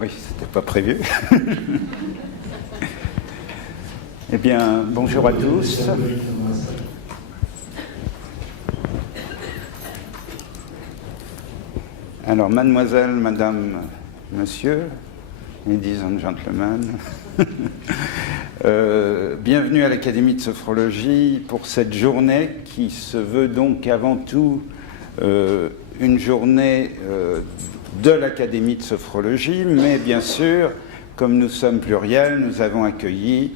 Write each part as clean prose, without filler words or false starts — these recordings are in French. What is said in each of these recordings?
Oui, c'était pas prévu. Eh bien, bonjour à tous. Alors, mademoiselle, madame, monsieur, ladies and gentlemen, bienvenue à l'Académie de sophrologie pour cette journée qui se veut donc avant tout une journée de l'Académie de sophrologie, mais bien sûr, comme nous sommes pluriels, nous avons accueilli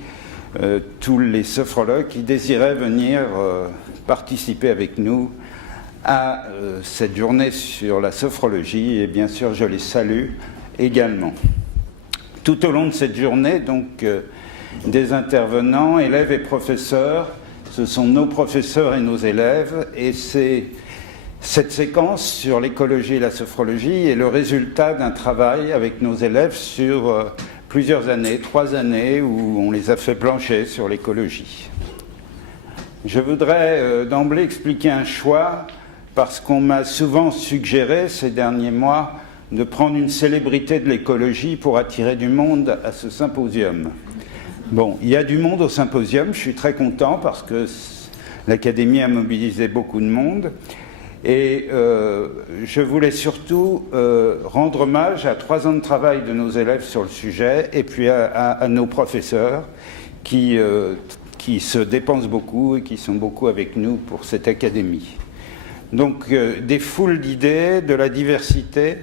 tous les sophrologues qui désiraient venir participer avec nous à cette journée sur la sophrologie, et bien sûr je les salue également. Tout au long de cette journée, donc, des intervenants, élèves et professeurs, ce sont nos professeurs et nos élèves, et cette séquence sur l'écologie et la sophrologie est le résultat d'un travail avec nos élèves sur plusieurs années, 3 années, où on les a fait plancher sur l'écologie. Je voudrais d'emblée expliquer un choix, parce qu'on m'a souvent suggéré ces derniers mois de prendre une célébrité de l'écologie pour attirer du monde à ce symposium. Bon, il y a du monde au symposium, je suis très content parce que l'Académie a mobilisé beaucoup de monde. Et je voulais surtout rendre hommage à 3 ans de travail de nos élèves sur le sujet et puis à nos professeurs qui se dépensent beaucoup et qui sont beaucoup avec nous pour cette académie. Donc des foules d'idées, de la diversité.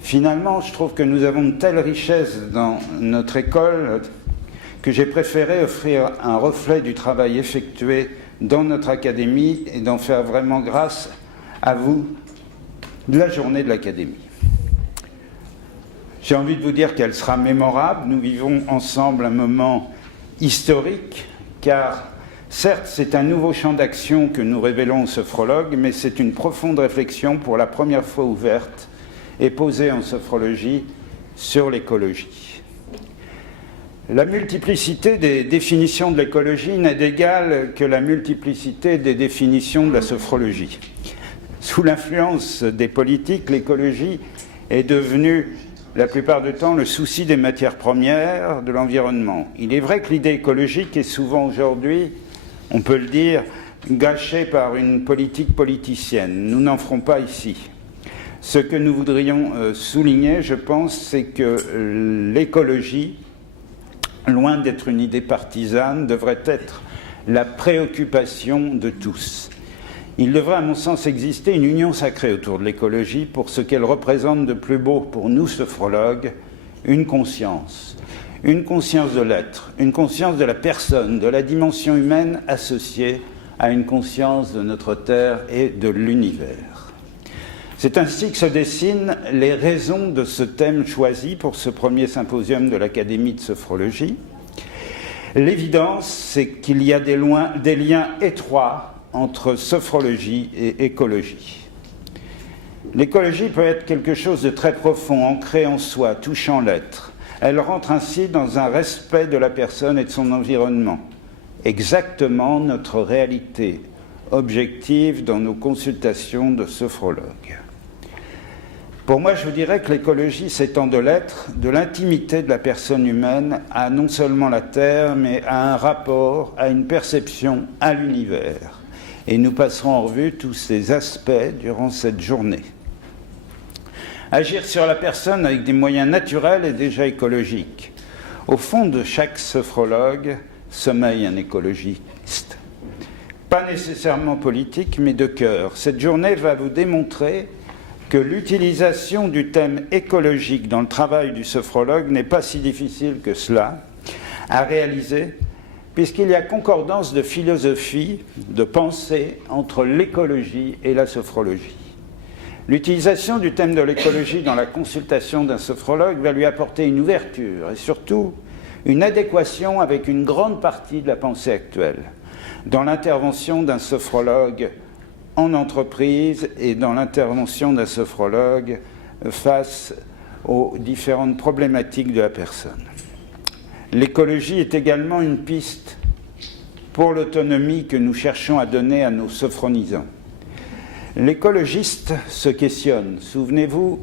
Finalement, je trouve que nous avons une telle richesse dans notre école que j'ai préféré offrir un reflet du travail effectué dans notre académie et d'en faire vraiment grâce à vous de la journée de l'Académie. J'ai envie de vous dire qu'elle sera mémorable. Nous vivons ensemble un moment historique, car certes, c'est un nouveau champ d'action que nous révélons aux sophrologues, mais c'est une profonde réflexion pour la première fois ouverte et posée en sophrologie sur l'écologie. La multiplicité des définitions de l'écologie n'est d'égal que la multiplicité des définitions de la sophrologie. Sous l'influence des politiques, l'écologie est devenue, la plupart du temps, le souci des matières premières, de l'environnement. Il est vrai que l'idée écologique est souvent aujourd'hui, on peut le dire, gâchée par une politique politicienne. Nous n'en ferons pas ici. Ce que nous voudrions souligner, je pense, c'est que l'écologie, loin d'être une idée partisane, devrait être la préoccupation de tous. Il devrait, à mon sens, exister une union sacrée autour de l'écologie pour ce qu'elle représente de plus beau pour nous, sophrologues, une conscience de l'être, une conscience de la personne, de la dimension humaine associée à une conscience de notre Terre et de l'univers. C'est ainsi que se dessinent les raisons de ce thème choisi pour ce premier symposium de l'Académie de sophrologie. L'évidence, c'est qu'il y a des liens étroits entre sophrologie et écologie. L'écologie peut être quelque chose de très profond, ancré en soi, touchant l'être. Elle rentre ainsi dans un respect de la personne et de son environnement. Exactement notre réalité objective dans nos consultations de sophrologues. Pour moi, je vous dirais que l'écologie s'étend de l'être, de l'intimité de la personne humaine à non seulement la Terre, mais à un rapport, à une perception, à l'univers. Et nous passerons en revue tous ces aspects durant cette journée. Agir sur la personne avec des moyens naturels est déjà écologique. Au fond de chaque sophrologue sommeille un écologiste. Pas nécessairement politique, mais de cœur. Cette journée va vous démontrer que l'utilisation du thème écologique dans le travail du sophrologue n'est pas si difficile que cela à réaliser, puisqu'il y a concordance de philosophie, de pensée entre l'écologie et la sophrologie. L'utilisation du thème de l'écologie dans la consultation d'un sophrologue va lui apporter une ouverture et surtout une adéquation avec une grande partie de la pensée actuelle, dans l'intervention d'un sophrologue en entreprise et dans l'intervention d'un sophrologue face aux différentes problématiques de la personne. L'écologie est également une piste pour l'autonomie que nous cherchons à donner à nos sophronisants. L'écologiste se questionne. Souvenez-vous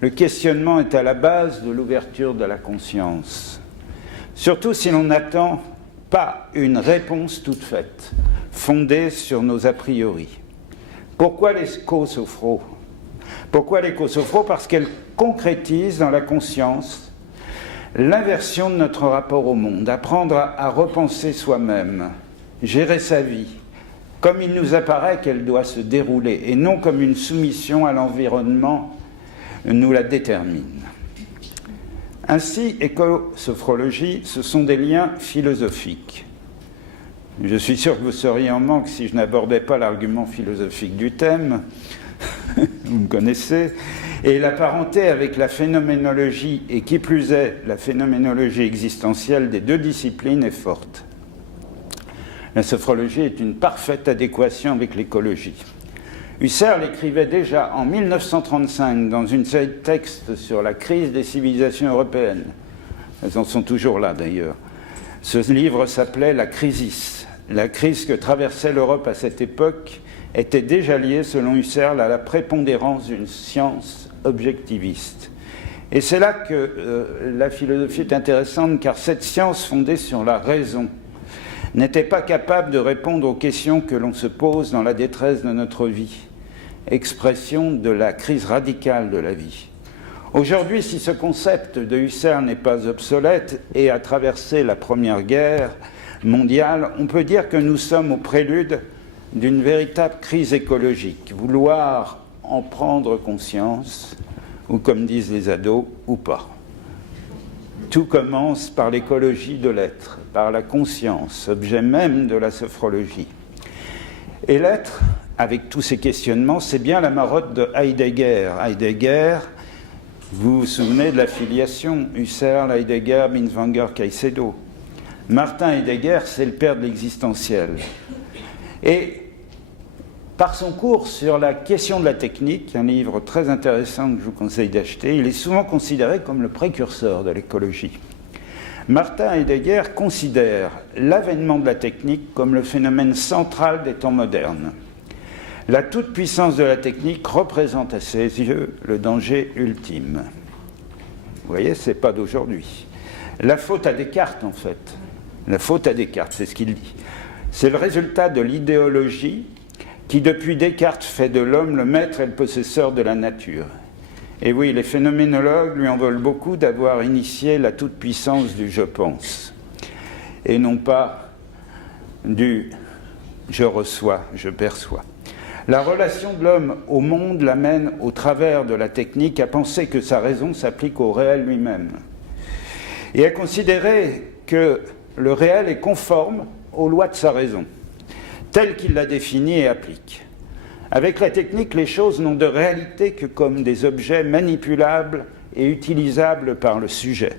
Le questionnement est à la base de l'ouverture de la conscience. Surtout si l'on n'attend pas une réponse toute faite, fondée sur nos a priori. Pourquoi l'éco-sophro ? Pourquoi l'éco-sophro ? Parce qu'elle concrétise dans la conscience l'inversion de notre rapport au monde, apprendre à repenser soi-même, gérer sa vie, comme il nous apparaît qu'elle doit se dérouler, et non comme une soumission à l'environnement nous la détermine. Ainsi, éco-sophrologie, ce sont des liens philosophiques. Je suis sûr que vous seriez en manque si je n'abordais pas l'argument philosophique du thème, vous me connaissez, et la parenté avec la phénoménologie, et qui plus est, la phénoménologie existentielle des deux disciplines est forte. La sophrologie est une parfaite adéquation avec l'écologie. Husserl écrivait déjà en 1935 dans une série de textes sur la crise des civilisations européennes. Elles en sont toujours là d'ailleurs. Ce livre s'appelait « La Crisis ». La crise que traversait l'Europe à cette époque était déjà liée, selon Husserl, à la prépondérance d'une science objectiviste. Et c'est là que la philosophie est intéressante, car cette science fondée sur la raison n'était pas capable de répondre aux questions que l'on se pose dans la détresse de notre vie, expression de la crise radicale de la vie. Aujourd'hui, si ce concept de Husserl n'est pas obsolète et a traversé la Première Guerre mondiale, on peut dire que nous sommes au prélude d'une véritable crise écologique. Vouloir en prendre conscience, ou comme disent les ados, ou pas. Tout commence par l'écologie de l'être, par la conscience, objet même de la sophrologie. Et l'être, avec tous ces questionnements, c'est bien la marotte de Heidegger. Heidegger, vous vous souvenez de la filiation Husserl, Heidegger, Binswanger, Caicedo. Martin Heidegger, c'est le père de l'existentiel. Et par son cours sur la question de la technique, un livre très intéressant que je vous conseille d'acheter, il est souvent considéré comme le précurseur de l'écologie. Martin Heidegger considère l'avènement de la technique comme le phénomène central des temps modernes. La toute-puissance de la technique représente à ses yeux le danger ultime. Vous voyez, ce n'est pas d'aujourd'hui. La faute à Descartes, en fait. La faute à Descartes, c'est ce qu'il dit. C'est le résultat de l'idéologie qui, depuis Descartes, fait de l'homme le maître et le possesseur de la nature. Et oui, les phénoménologues lui en veulent beaucoup d'avoir initié la toute-puissance du « je pense », et non pas du « je reçois, je perçois ». La relation de l'homme au monde l'amène, au travers de la technique, à penser que sa raison s'applique au réel lui-même, et à considérer que le réel est conforme aux lois de sa raison, telle qu'il la définit et applique. Avec la technique, les choses n'ont de réalité que comme des objets manipulables et utilisables par le sujet.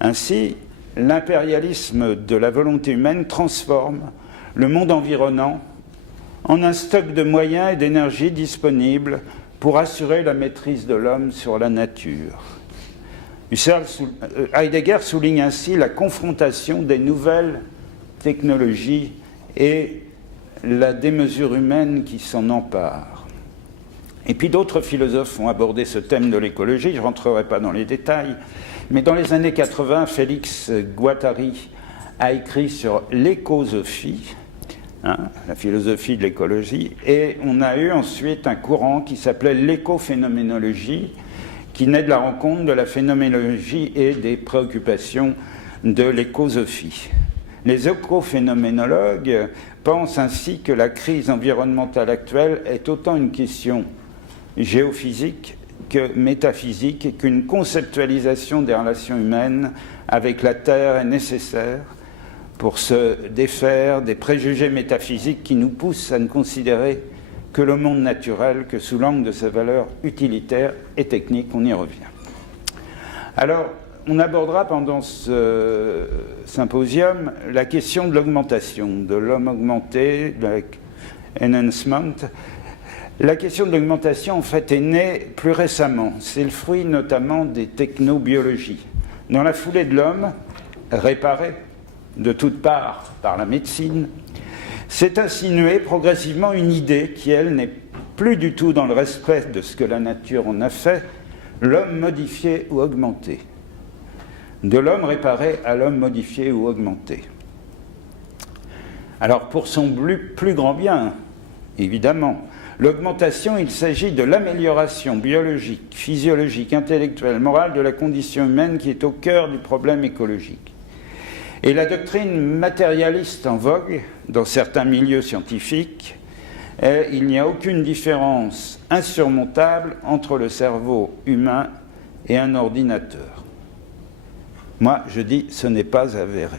Ainsi, l'impérialisme de la volonté humaine transforme le monde environnant en un stock de moyens et d'énergie disponibles pour assurer la maîtrise de l'homme sur la nature. Heidegger souligne ainsi la confrontation des nouvelles technologies et la démesure humaine qui s'en empare. Et puis d'autres philosophes ont abordé ce thème de l'écologie, je ne rentrerai pas dans les détails, mais dans les années 80, Félix Guattari a écrit sur l'écosophie, la philosophie de l'écologie, et on a eu ensuite un courant qui s'appelait l'écophénoménologie, qui naît de la rencontre de la phénoménologie et des préoccupations de l'écosophie. Les écophénoménologues pensent ainsi que la crise environnementale actuelle est autant une question géophysique que métaphysique et qu'une conceptualisation des relations humaines avec la Terre est nécessaire pour se défaire des préjugés métaphysiques qui nous poussent à ne considérer que le monde naturel que sous l'angle de sa valeur utilitaire et technique. On y revient. Alors, on abordera pendant ce symposium la question de l'augmentation, de l'homme augmenté, de l'enhancement. La question de l'augmentation, en fait, est née plus récemment. C'est le fruit notamment des technobiologies. Dans la foulée de l'homme, réparé de toutes parts par la médecine, s'est insinuée progressivement une idée qui, elle, n'est plus du tout dans le respect de ce que la nature en a fait, l'homme modifié ou augmenté. De l'homme réparé à l'homme modifié ou augmenté. Alors pour son plus grand bien, évidemment, l'augmentation, il s'agit de l'amélioration biologique, physiologique, intellectuelle, morale de la condition humaine qui est au cœur du problème écologique. Et la doctrine matérialiste en vogue dans certains milieux scientifiques est il n'y a aucune différence insurmontable entre le cerveau humain et un ordinateur. Moi, je dis, ce n'est pas avéré.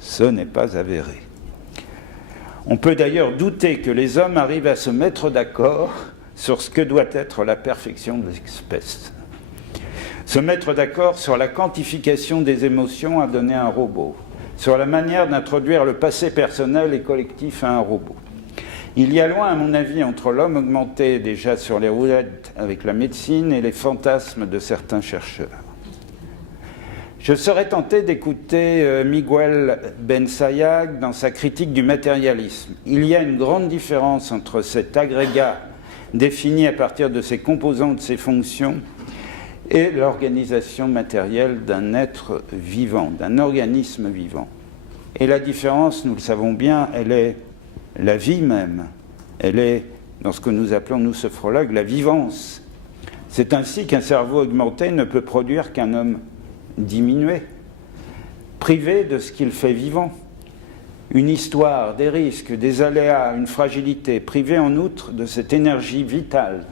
Ce n'est pas avéré. On peut d'ailleurs douter que les hommes arrivent à se mettre d'accord sur ce que doit être la perfection de l'espèce. Se mettre d'accord sur la quantification des émotions à donner à un robot, sur la manière d'introduire le passé personnel et collectif à un robot. Il y a loin, à mon avis, entre l'homme augmenté déjà sur les roulettes avec la médecine et les fantasmes de certains chercheurs. Je serais tenté d'écouter Miguel Ben-Sayag dans sa critique du matérialisme. Il y a une grande différence entre cet agrégat défini à partir de ses composants, de ses fonctions, et l'organisation matérielle d'un être vivant, d'un organisme vivant. Et la différence, nous le savons bien, elle est la vie même. Elle est, dans ce que nous appelons, nous, sophrologues, la vivance. C'est ainsi qu'un cerveau augmenté ne peut produire qu'un homme diminué, privé de ce qu'il fait vivant. Une histoire, des risques, des aléas, une fragilité, privé en outre de cette énergie vitale,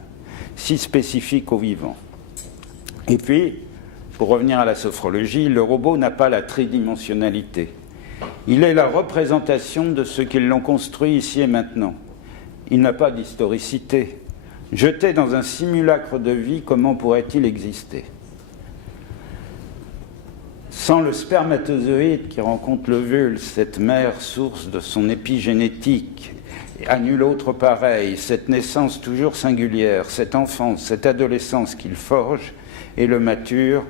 si spécifique au vivant. Et puis, pour revenir à la sophrologie, le robot n'a pas la tridimensionnalité. Il est la représentation de ceux qui l'ont construit ici et maintenant. Il n'a pas d'historicité. Jeté dans un simulacre de vie, comment pourrait-il exister ? Sans le spermatozoïde qui rencontre l'ovule, cette mère source de son épigénétique, à nul autre pareil, cette naissance toujours singulière, cette enfance, cette adolescence qu'il forge et le mature,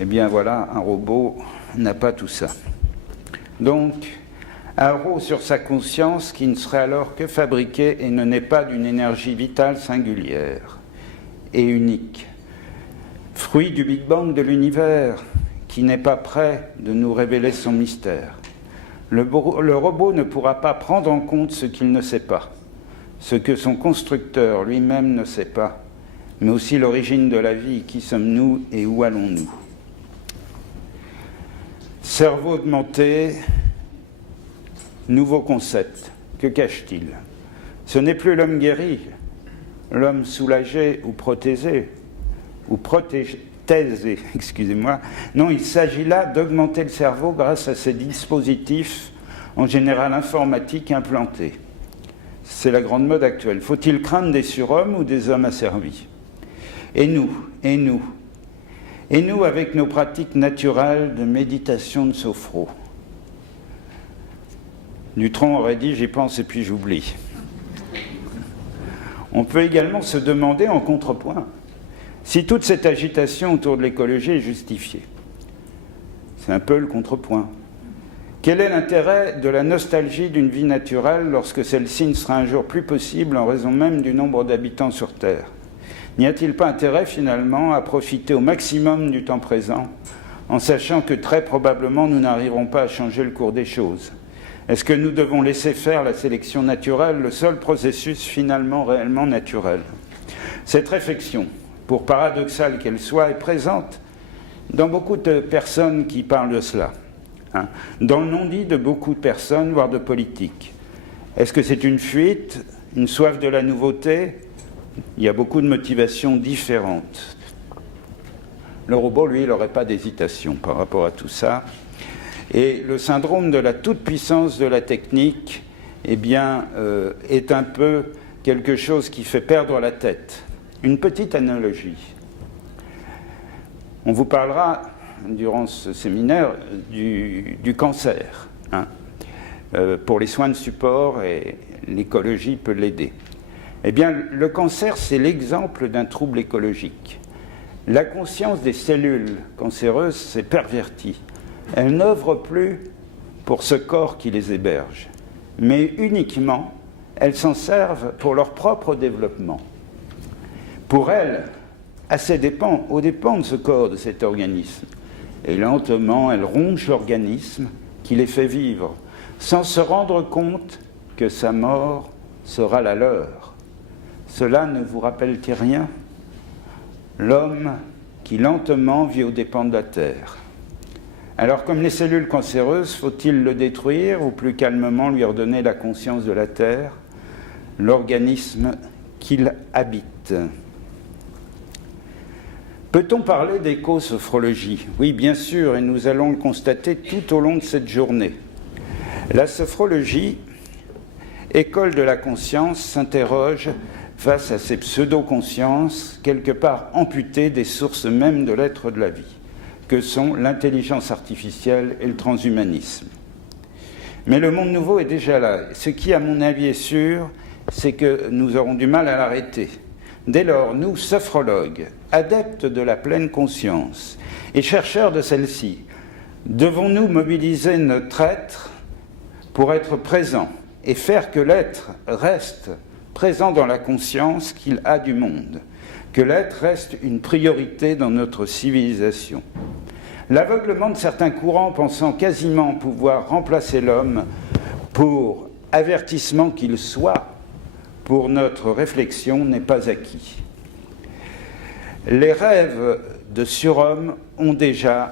eh bien voilà, un robot n'a pas tout ça. Donc, haro sur sa conscience qui ne serait alors que fabriquée et ne naît pas d'une énergie vitale singulière et unique. Fruit du Big Bang de l'univers, qui n'est pas prêt de nous révéler son mystère. Le robot ne pourra pas prendre en compte ce qu'il ne sait pas, ce que son constructeur lui-même ne sait pas, mais aussi l'origine de la vie, qui sommes-nous et où allons-nous. Cerveau augmenté, nouveau concept, que cache-t-il ? Ce n'est plus l'homme guéri, l'homme soulagé ou prothésé, ou prothésé, excusez-moi. Non, il s'agit là d'augmenter le cerveau grâce à ces dispositifs, en général informatiques, implantés. C'est la grande mode actuelle. Faut-il craindre des surhommes ou des hommes asservis ? Et nous avec nos pratiques naturelles de méditation de sophro. Dutronc aurait dit « j'y pense et puis j'oublie ». On peut également se demander en contrepoint si toute cette agitation autour de l'écologie est justifiée. C'est un peu le contrepoint. Quel est l'intérêt de la nostalgie d'une vie naturelle lorsque celle-ci ne sera un jour plus possible en raison même du nombre d'habitants sur Terre ? N'y a-t-il pas intérêt finalement à profiter au maximum du temps présent en sachant que très probablement nous n'arriverons pas à changer le cours des choses ? Est-ce que nous devons laisser faire la sélection naturelle, le seul processus finalement réellement naturel ? Cette réflexion, pour paradoxale qu'elle soit, est présente dans beaucoup de personnes qui parlent de cela, dans le non-dit de beaucoup de personnes, voire de politiques. Est-ce que c'est une fuite, une soif de la nouveauté ? Il y a beaucoup de motivations différentes. Le robot, lui, il n'aurait pas d'hésitation par rapport à tout ça. Et le syndrome de la toute-puissance de la technique, eh bien, est un peu quelque chose qui fait perdre la tête. Une petite analogie. On vous parlera, durant ce séminaire, du cancer. Pour les soins de support, et l'écologie peut l'aider. Eh bien, le cancer, c'est l'exemple d'un trouble écologique. La conscience des cellules cancéreuses s'est pervertie. Elles n'œuvrent plus pour ce corps qui les héberge, mais uniquement, elles s'en servent pour leur propre développement. Pour elles, aux dépens de ce corps, de cet organisme. Et lentement, elle ronge l'organisme qui les fait vivre, sans se rendre compte que sa mort sera la leur. Cela ne vous rappelle-t-il rien? L'homme qui lentement vit aux dépens de la terre. Alors, comme les cellules cancéreuses, faut-il le détruire ou plus calmement lui redonner la conscience de la terre, l'organisme qu'il habite? Peut-on parler d'éco-sophrologie? Oui, bien sûr, et nous allons le constater tout au long de cette journée. La sophrologie, école de la conscience, s'interroge face à ces pseudo-consciences, quelque part amputées des sources mêmes de l'être de la vie, que sont l'intelligence artificielle et le transhumanisme. Mais le monde nouveau est déjà là. Ce qui, à mon avis, est sûr, c'est que nous aurons du mal à l'arrêter. Dès lors, nous, sophrologues, adeptes de la pleine conscience et chercheurs de celle-ci, devons-nous mobiliser notre être pour être présent et faire que l'être reste présent dans la conscience qu'il a du monde, que l'être reste une priorité dans notre civilisation. L'aveuglement de certains courants pensant quasiment pouvoir remplacer l'homme pour avertissement qu'il soit, pour notre réflexion, n'est pas acquis. Les rêves de surhomme ont déjà,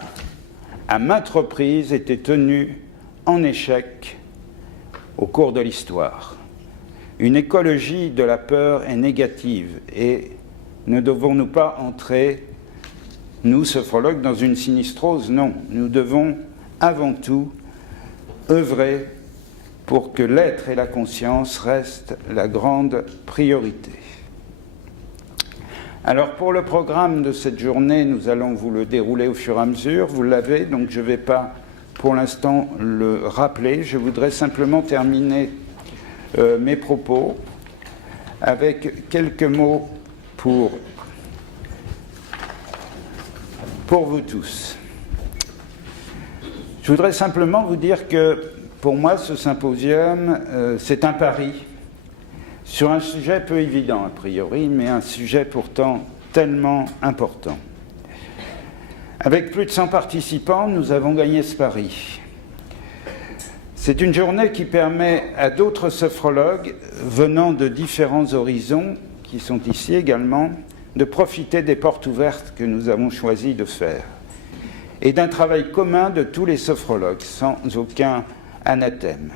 à maintes reprises, été tenus en échec au cours de l'histoire. Une écologie de la peur est négative et ne devons-nous pas entrer, nous, sophrologues, dans une sinistrose? Non, nous devons avant tout œuvrer pour que l'être et la conscience restent la grande priorité. Alors pour le programme de cette journée, nous allons vous le dérouler au fur et à mesure, vous l'avez, donc je ne vais pas pour l'instant le rappeler, je voudrais simplement terminer mes propos avec quelques mots pour vous tous. Je voudrais simplement vous dire que pour moi, ce symposium, c'est un pari sur un sujet peu évident a priori, mais un sujet pourtant tellement important. Avec plus de 100 participants, nous avons gagné ce pari. C'est une journée qui permet à d'autres sophrologues venant de différents horizons, qui sont ici également, de profiter des portes ouvertes que nous avons choisi de faire et d'un travail commun de tous les sophrologues, sans aucun anathème.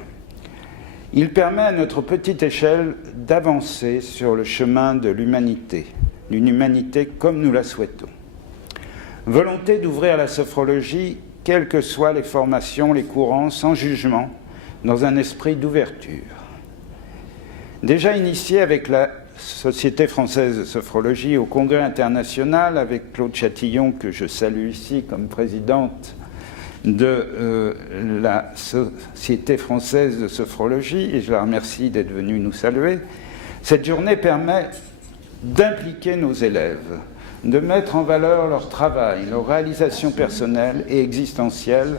Il permet à notre petite échelle d'avancer sur le chemin de l'humanité, d'une humanité comme nous la souhaitons. Volonté d'ouvrir la sophrologie, quelles que soient les formations, les courants, sans jugement, dans un esprit d'ouverture. Déjà initié avec la Société française de sophrologie au Congrès international, avec Claude Chatillon, que je salue ici comme présidente de la Société française de sophrologie, et je la remercie d'être venue nous saluer. Cette journée permet d'impliquer nos élèves, de mettre en valeur leur travail, leur réalisation personnelle et existentielle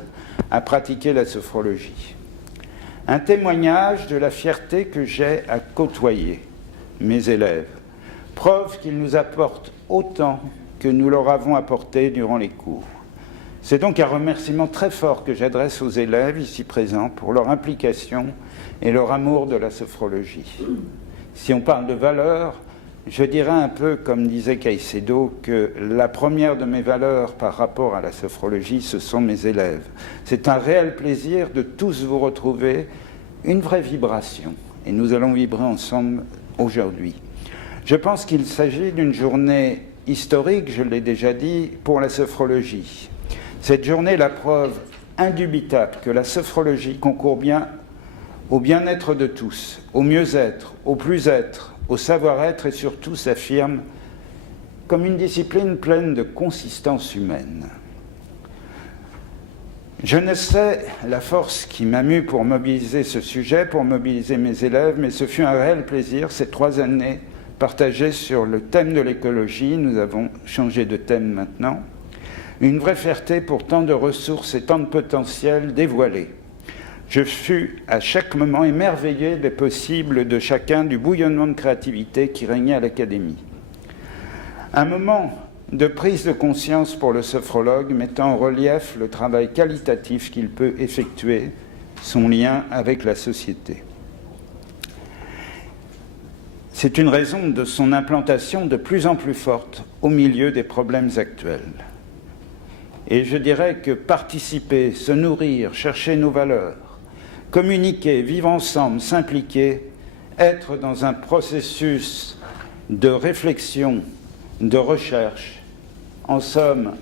à pratiquer la sophrologie. Un témoignage de la fierté que j'ai à côtoyer mes élèves, preuve qu'ils nous apportent autant que nous leur avons apporté durant les cours. C'est donc un remerciement très fort que j'adresse aux élèves ici présents pour leur implication et leur amour de la sophrologie. Si on parle de valeurs, je dirais un peu comme disait Caicedo que la première de mes valeurs par rapport à la sophrologie, ce sont mes élèves. C'est un réel plaisir de tous vous retrouver, une vraie vibration, et nous allons vibrer ensemble aujourd'hui. Je pense qu'il s'agit d'une journée historique, je l'ai déjà dit, pour la sophrologie. Cette journée est la preuve indubitable que la sophrologie concourt bien au bien-être de tous, au mieux-être, au plus-être, au savoir-être et surtout s'affirme comme une discipline pleine de consistance humaine. Je ne sais la force qui m'a mue pour mobiliser ce sujet, pour mobiliser mes élèves, mais ce fut un réel plaisir, ces 3 années partagées sur le thème de l'écologie. Nous avons changé de thème maintenant. Une vraie fierté pour tant de ressources et tant de potentiel dévoilés. Je fus à chaque moment émerveillé des possibles de chacun, du bouillonnement de créativité qui régnait à l'Académie. Un moment de prise de conscience pour le sophrologue, mettant en relief le travail qualitatif qu'il peut effectuer, son lien avec la société. C'est une raison de son implantation de plus en plus forte au milieu des problèmes actuels. Et je dirais que participer, se nourrir, chercher nos valeurs, communiquer, vivre ensemble, s'impliquer, être dans un processus de réflexion, de recherche, en somme,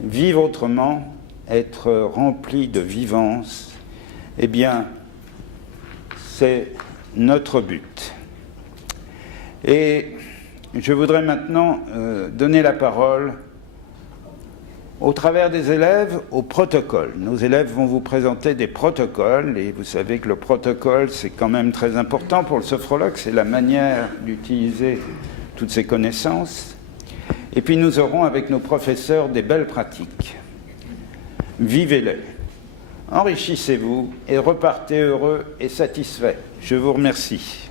vivre autrement, être rempli de vivance, eh bien, c'est notre but. Et je voudrais maintenant donner la parole, au travers des élèves, au protocole. Nos élèves vont vous présenter des protocoles, et vous savez que le protocole, c'est quand même très important pour le sophrologue, c'est la manière d'utiliser toutes ces connaissances. Et puis nous aurons avec nos professeurs des belles pratiques. Vivez-les, enrichissez-vous et repartez heureux et satisfaits. Je vous remercie.